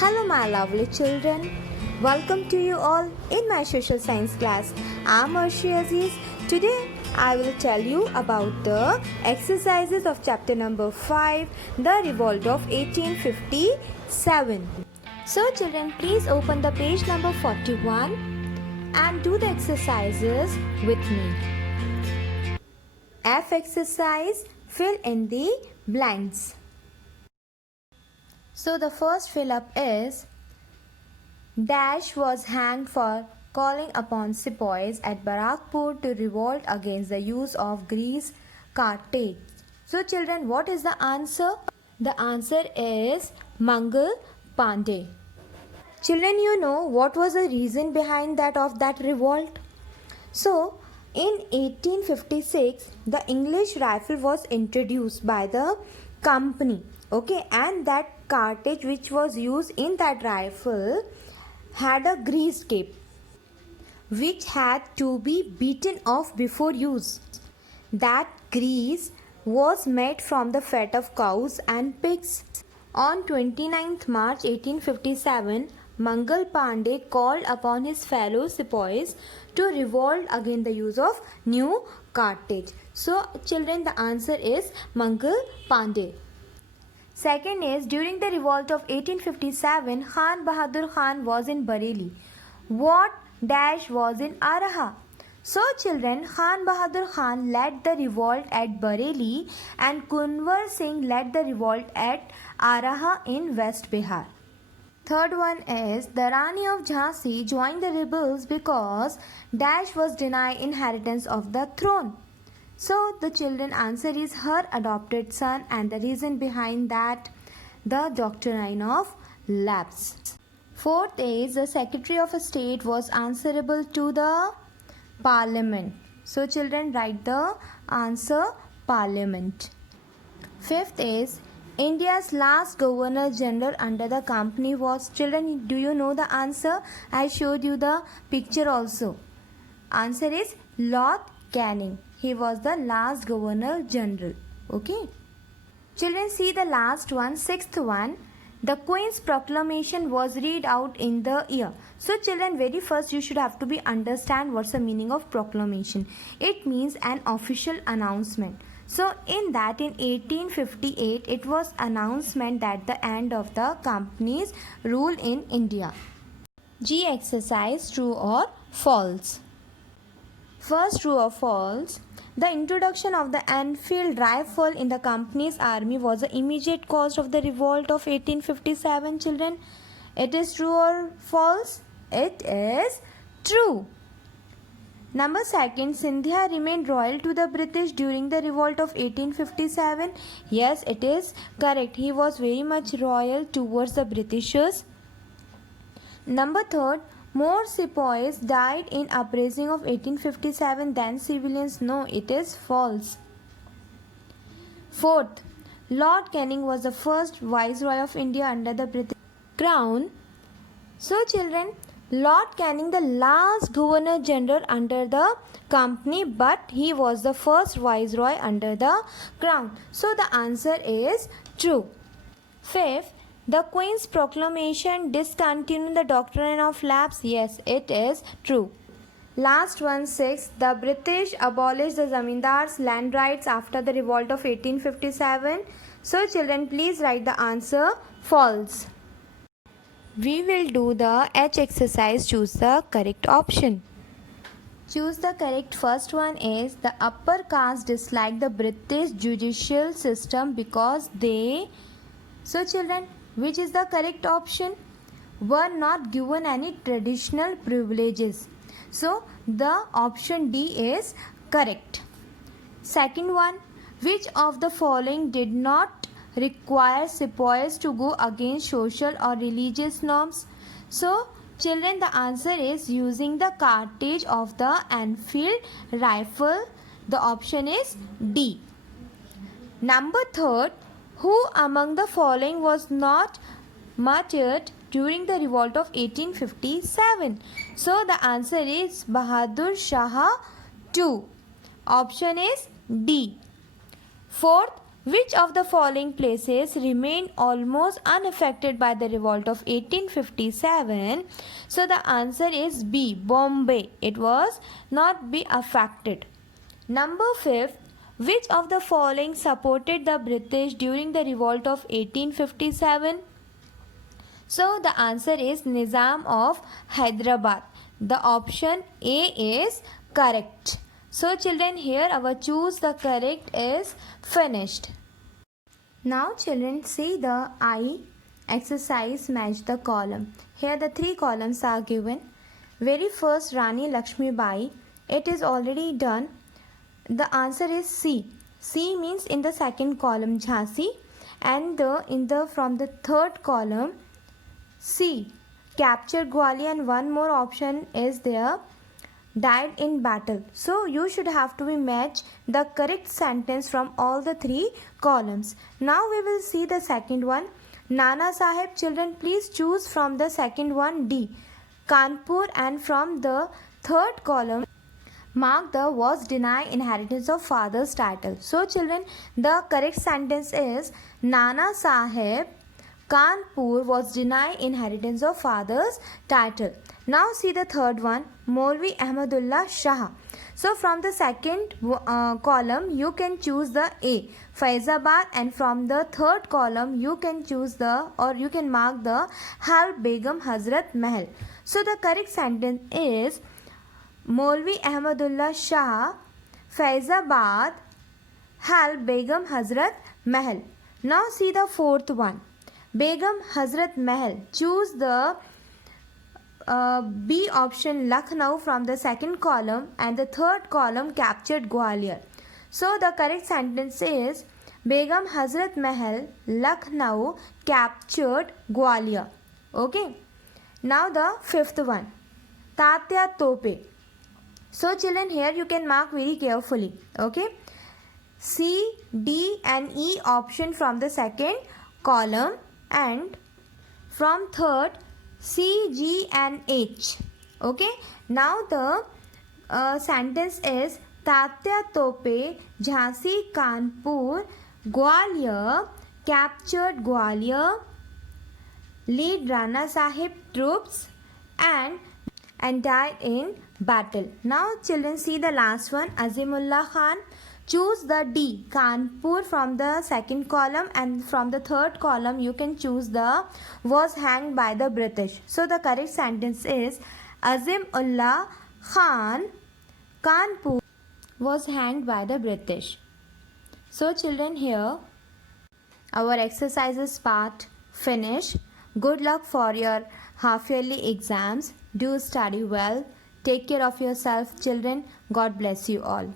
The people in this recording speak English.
Hello, my lovely children. Welcome to you all in my social science class. I'm Arshi Aziz. Today, I will tell you about the exercises of chapter number 5, The Revolt of 1857. So, children, please open the page number 41 and do the exercises with me. F exercise, fill in the blanks. So the first fill up is Dash was hanged for calling upon sepoys at Barakpur to revolt against the use of grease cartage. So children, what is the answer? The answer is Mangal Pandey. Children, you know what was the reason behind that revolt? So in 1856, the English rifle was introduced by the company. Okay, and that cartridge which was used in that rifle had a grease cap which had to be beaten off before use. That grease was made from the fat of cows and pigs. On 29th March 1857, Mangal Pandey called upon his fellow sepoys to revolt against the use of new cartridge. So children, the answer is Mangal Pandey. Second is, during the revolt of 1857, Khan Bahadur Khan was in Bareilly. What dash was in Araha? So children, Khan Bahadur Khan led the revolt at Bareilly and Kunwar Singh led the revolt at Araha in West Bihar. Third one is, the Rani of Jhansi joined the rebels because dash was denied inheritance of the throne. So the children answer is her adopted son, and the reason behind that, the doctrine of lapse. Fourth is, the Secretary of State was answerable to the Parliament. So children, write the answer Parliament. Fifth is, India's last Governor General under the company was, children, do you know the answer? I showed you the picture also. Answer is Lord Canning. He was the last Governor General. Okay. Children, see the last one, sixth one. The Queen's proclamation was read out in the year. So children, very first you should have to be understand what's the meaning of proclamation. It means an official announcement. So in that, in 1858, it was announcement that the end of the company's rule in India. G exercise, true or false. First, true or false. The introduction of the Enfield rifle in the company's army was the immediate cause of the revolt of 1857, children. It is true or false? It is true. Number second, Scindia remained loyal to the British during the revolt of 1857. Yes, it is correct. He was very much loyal towards the Britishers. Number third, more sepoys died in uprising of 1857 than civilians. No, it is false. Fourth, Lord Canning was the first Viceroy of India under the British Crown. So children, Lord Canning, the last Governor General under the company, but he was the first Viceroy under the Crown. So the answer is true. Fifth, the Queen's proclamation discontinued the doctrine of lapse. Yes, it is true. Last one, sixth, the British abolished the Zamindars' land rights after the revolt of 1857. So children, please write the answer false. We will do the H exercise. Choose the correct option. Choose the correct. First one is, the upper caste disliked the British judicial system because they, so children, which is the correct option? Were not given any traditional privileges. So the option D is correct. Second one, which of the following did not require sepoys to go against social or religious norms? So children, the answer is using the cartridge of the Enfield rifle. The option is D. Number third, who among the following was not martyred during the revolt of 1857? So the answer is Bahadur Shah II. Option is D. Fourth, Which of the following places remained almost unaffected by the revolt of 1857? So the answer is B, Bombay. It was not be affected. Number 5, which of the following supported the British during the revolt of 1857? So the answer is Nizam of Hyderabad. The option A is correct. So children, here our choose the correct is finished. Now children, see the I exercise match the column. Here the 3 columns are given. Very first, Rani Lakshmi Bai. It is already done. The answer is C. C means in the second column Jhansi, and from the third column C, captured Gwalior, and one more option is there, died in battle. So you should have to be match the correct sentence from all the 3 columns. Now we will see the second one. Nana Sahib. Children, please choose from the second one D, Kanpur, and from the third column mark the was denied inheritance of father's title. So children, the correct sentence is Nana Sahib Kanpur was denied inheritance of father's title. Now see the third one, Maulvi Ahmadullah Shah. So from the second column you can choose the A, Faizabad, and from the third column you can choose the, or you can mark the Hal Begum Hazrat Mahal. So the correct sentence is Maulvi Ahmadullah Shah, Faizabad, Hal Begum Hazrat Mahal. Now see the fourth one, Begum Hazrat Mahal. Choose the B option, Lucknow, from the second column, and the third column captured Gwalior. So the correct sentence is Begum Hazrat Mahal, Lucknow, captured Gwalior. Okay. Now the fifth one, Tatya Tope. So children, here you can mark very carefully. Okay. C, D and E option from the second column, and from third C, G and H. Okay. Now the sentence is Tatya Tope, Jhansi, Kanpur, Gwalior, captured Gwalior, lead Rana Sahib troops, and died in battle. Now children, see the last one, Azimullah Khan. Choose the D, Kanpur, from the second column, and from the third column you can choose the was hanged by the British. So the correct sentence is Azimullah Khan, Kanpur, was hanged by the British. So children, here our exercises part finish. Good luck for your half yearly exams. Do study well. Take care of yourself, children. God bless you all.